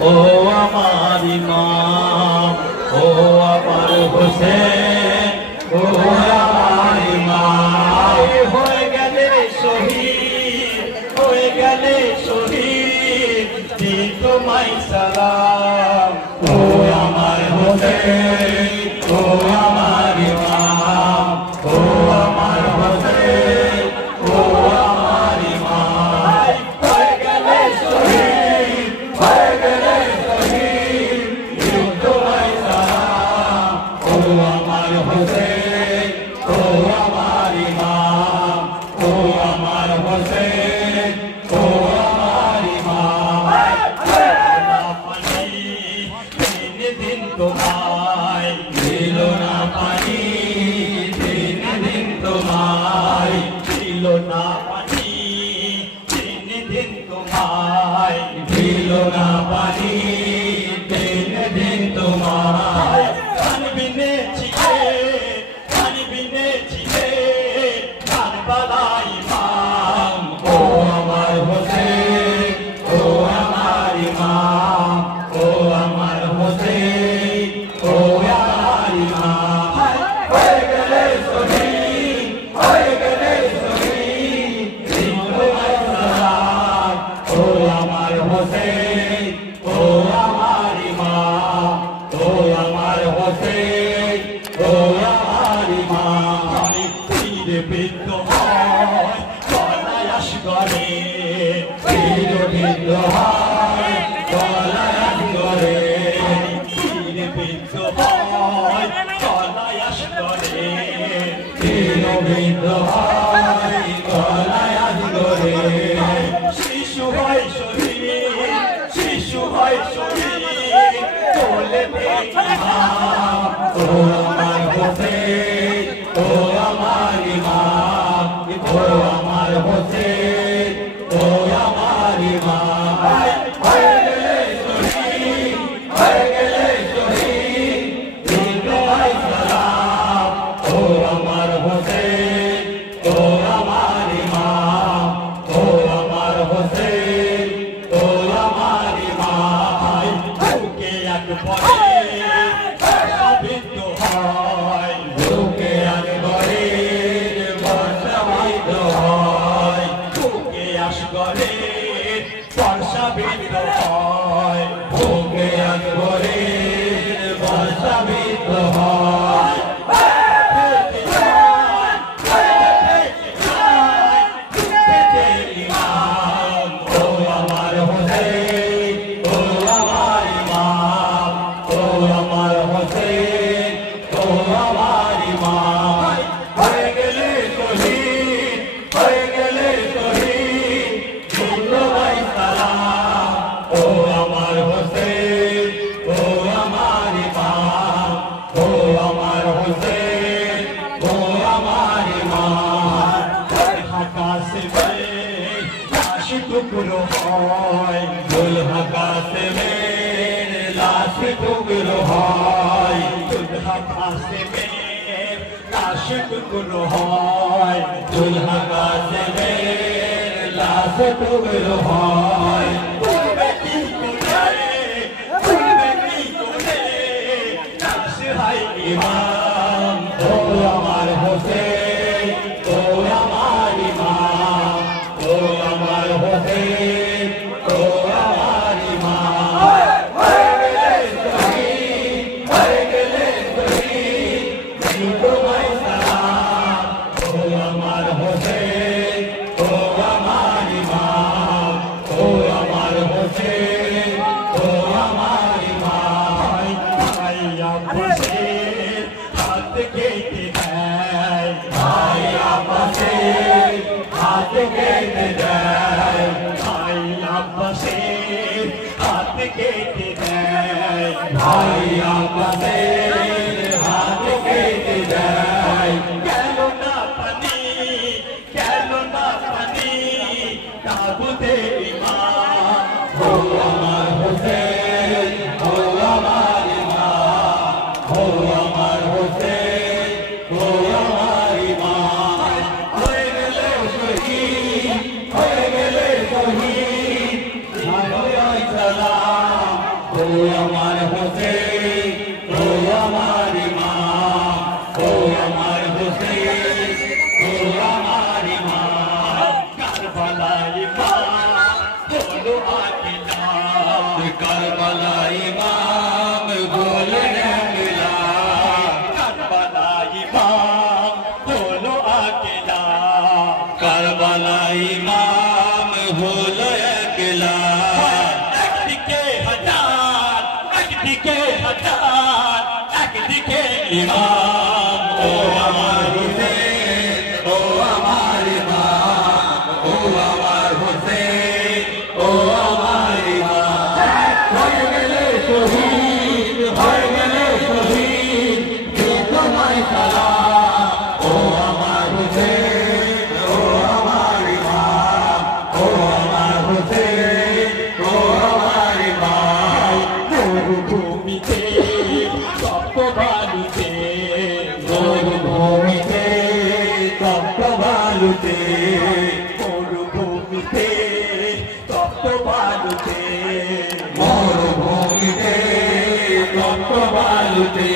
ও আমার ইমাম, ও আমার হোসেন, ও আমার ইমাম। হয়ে গেলে শহীদ, হয়ে গেলে শহীদ, দিই তোমায় সালাম। ও আমার হোসেন, ও আমার ইমাম, ও আমার হোসেন, ও আমার ইমাম। হয়ে গেলে শহীদ, হয়ে গেলে শহীদ, দিই তোমায় সালাম। ও আমার হোসেন, ও আমার ইমাম, ও আমার হোসেন, ও আমার ইমাম। তিন দিন তোমায় দিল না পানি, তিন দিন তোমায় দিল না পানি, তিন দিন তোমায় দিল না পানি, তিন দিন তোমায়। কানবিনে ছিলে, কানবিনে ছিলে কারবালার ইমাম। ও আমার হোসেন, ও আমার ইমাম, ও আমার হোসেন, ও আমার ইমাম। হয়ে গেলে শহীদ, হয়ে গেলে শহীদ, দিই তোমায় সালাম। ও আমার হোসেন, ও আমার ইমাম, ও আমার হোসেন, ও আমার ইমাম। তীর বিদ্ধ হয় গলায় আসগরে, তীর বিদ্ধ হয় গলায় আসগরে, তীর বিদ্ধ হয় গলায় আসগরে, তীর বিদ্ধ হয় গলায় আসগরে। শিশু হয় শহীদ, শিশু হয় শহীদ, তোলে ইমাম। ও আমার হোসেন, ও আমার ইমাম, ও আমার হোসেন, ও আমার ইমাম। হয়ে গেলে শহীদ, হয়ে গেলে শহীদ, দিই তোমায় সালাম। ও আমার হোসেন, ও আমার ইমাম, ও আমার হোসেন, ও আমার ইমাম। বুকে একবারে বর্ষাবিদ্ধ হয়, বুকে একবারে বর্ষাবিদ্ধ হয়, বুকে আসগরে বর্ষাবিদ্ধ হয়, বুকে একবারে বর্ষাবিদ্ধ হয়। ইমাম, ও আমার হোসেন, ও আমার ইমাম, ও আমার হোসেন, ও আমার ইমাম। হয়ে গেলে শহীদ, হয়ে গেলে শহীদ, দিই তোমায় সালাম। ও আমার হোসেন, ও আমার ইমাম, ও আমার হোসেন, ও আমার ইমাম। আকাশে লাশ টুকরো হয়, দুল আকাশে লাশ টুকরো হয়, দুল আকাশে লাশ টুকরো হয়, দুল আকাশে লাশ টুকরো হয়। পূর্বে কি করে, পূর্বে কি করে লাশ হয় ইমাম। ও আমার হোসেন, ও আমার ইমাম, ও আমার হোসেন, ও আমার ইমাম। হয়ে গেলে শহীদ, হয়ে গেলে শহীদ, দিই তোমায় সালাম। ও আমার হোসেন, ও আমার ইমাম, ও আমার হোসেন, ও আমার ইমাম। ভাই আব্বাসের হাত কেটে দেয়, ভাই আব্বাসের হাত কেটে দেয়, ভাই আব্বাসের হাত কেটে দেয়, ভাই আব্বাসের হাত কেটে দেয়। গেল না পানি, গেল না পানি, তাবুতে ইমাম। ও আমার হোসেন, ও আমার ইমাম, ও আমার হোসেন, ও আমার ইমাম। হয়ে গেলে শহীদ, হয়ে গেলে শহীদ, দিই তোমায় সালাম। ও আমার হোসেন ও আমার ইমাম ও আমার হোসেন ও আমার ইমাম কারবালা ইমাম বলো আকিলা কারবালা ইমাম বলে মিলা কারবালা ইমাম বলো আকিলা কারবালা ইমাম হলো একলা একদিকে হাজার একদিকে হাজার একদিকে ইমাম ও আমার হোসেন ও আমার ইমাম ও আমার হোসেন ও আমার ইমাম হয়ে গেলে শহীদ হয়ে গেলে শহীদ তোমায় সালাম ও আমার হোসেন ও আমার ইমাম ও আমার হোসেন ও আমার ইমাম মরুভূমিতে তপ্ত বালুতে মরুভূমিতে তপ্ত বালুতে মরুভূমিতে তপ্ত বালুতে মরুভূমিতে তপ্ত বালুতে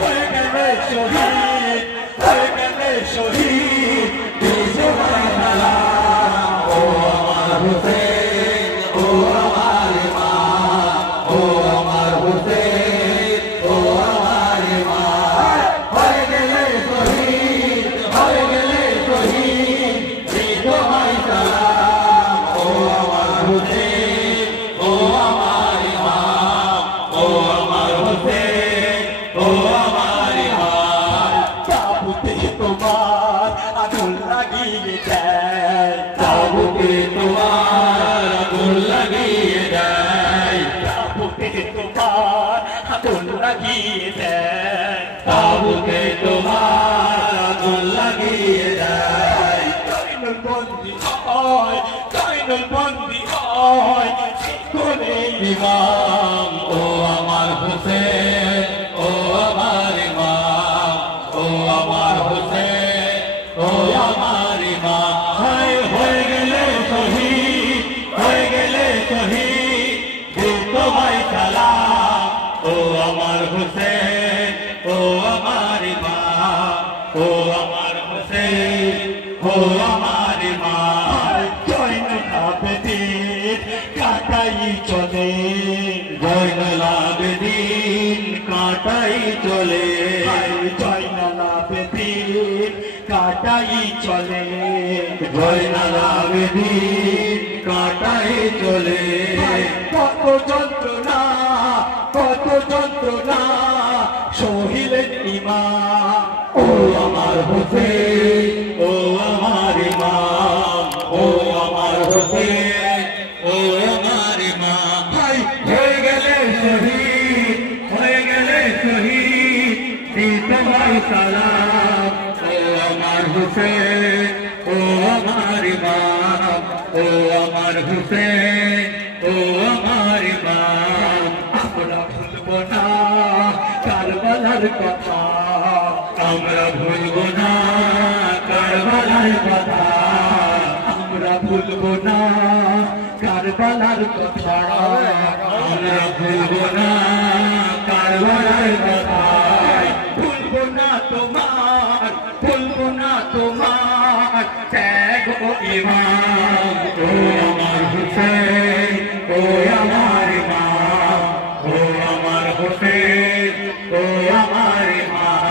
হয়ে গেলে শহীদ হয়ে গেলে শহীদ তোমায় সালাম ও আমার হোসেন ও আমার ইমাম ও আমার হোসেন ও আমার ইমাম হয়ে গেলে শহীদ হয়ে গেলে শহীদ তোমায় সালাম ও আমার হোসেন ও আমার ইমাম ও আমার হোসেন ও আমার ইমাম তাবুতে তোমার আগুন লাগিয়ে দেয় তাবুতে তোমার আগুন লাগিয়ে দেয় তাবুতে তোমার আগুন লাগিয়ে দেয় তাবুতে তোমার আগুন লাগিয়ে দেয় কাইনুল বন্দি হয় কাইনুল বন্দি হয় কোনে ইমাম ও আমার হোসেন ও আমার ইমাম ও আমার হোসেন ও আমার ইমাম হয়ে গেলে শহীদ হয়ে গেলে শহীদ তোমায় সালাম ও আমার হোসেন ও আমার ইমাম ও আমার হোসেন ও আমার ইমাম জয়নুল আবেদিন কাটাই চলে জয়নুল আবেদিন কাটাই চলে জয়নুল আবেদিন কাটাই চলে জয়নুল আবেদিন কাটাই চলে কত যন্ত্রণা সহিলেন ইমাম ও আমার হোসেন ও আমার ইমাম ও আমার হোসেন ও আমার ইমাম ভাই হয়ে গেলে শহীদ হয়ে গেলে শহীদ তোমায় সালাম ও আমার হোসেন ও আমার ইমাম ও আমার হোসেন ও আমার ইমাম আমরা ভুলবো না কারবালার কথা আমরা ভুলবো না কারবালার কথা আমরা ভুলবো না কারবালার কথা আমরা ভুলবো না কারবালার কথা ভুলবো না তোমার ত্যাগ ও ইমাম ও আমার হোসেন ও আমার ইমাম ও আমার হোসেন ও আমার ইমাম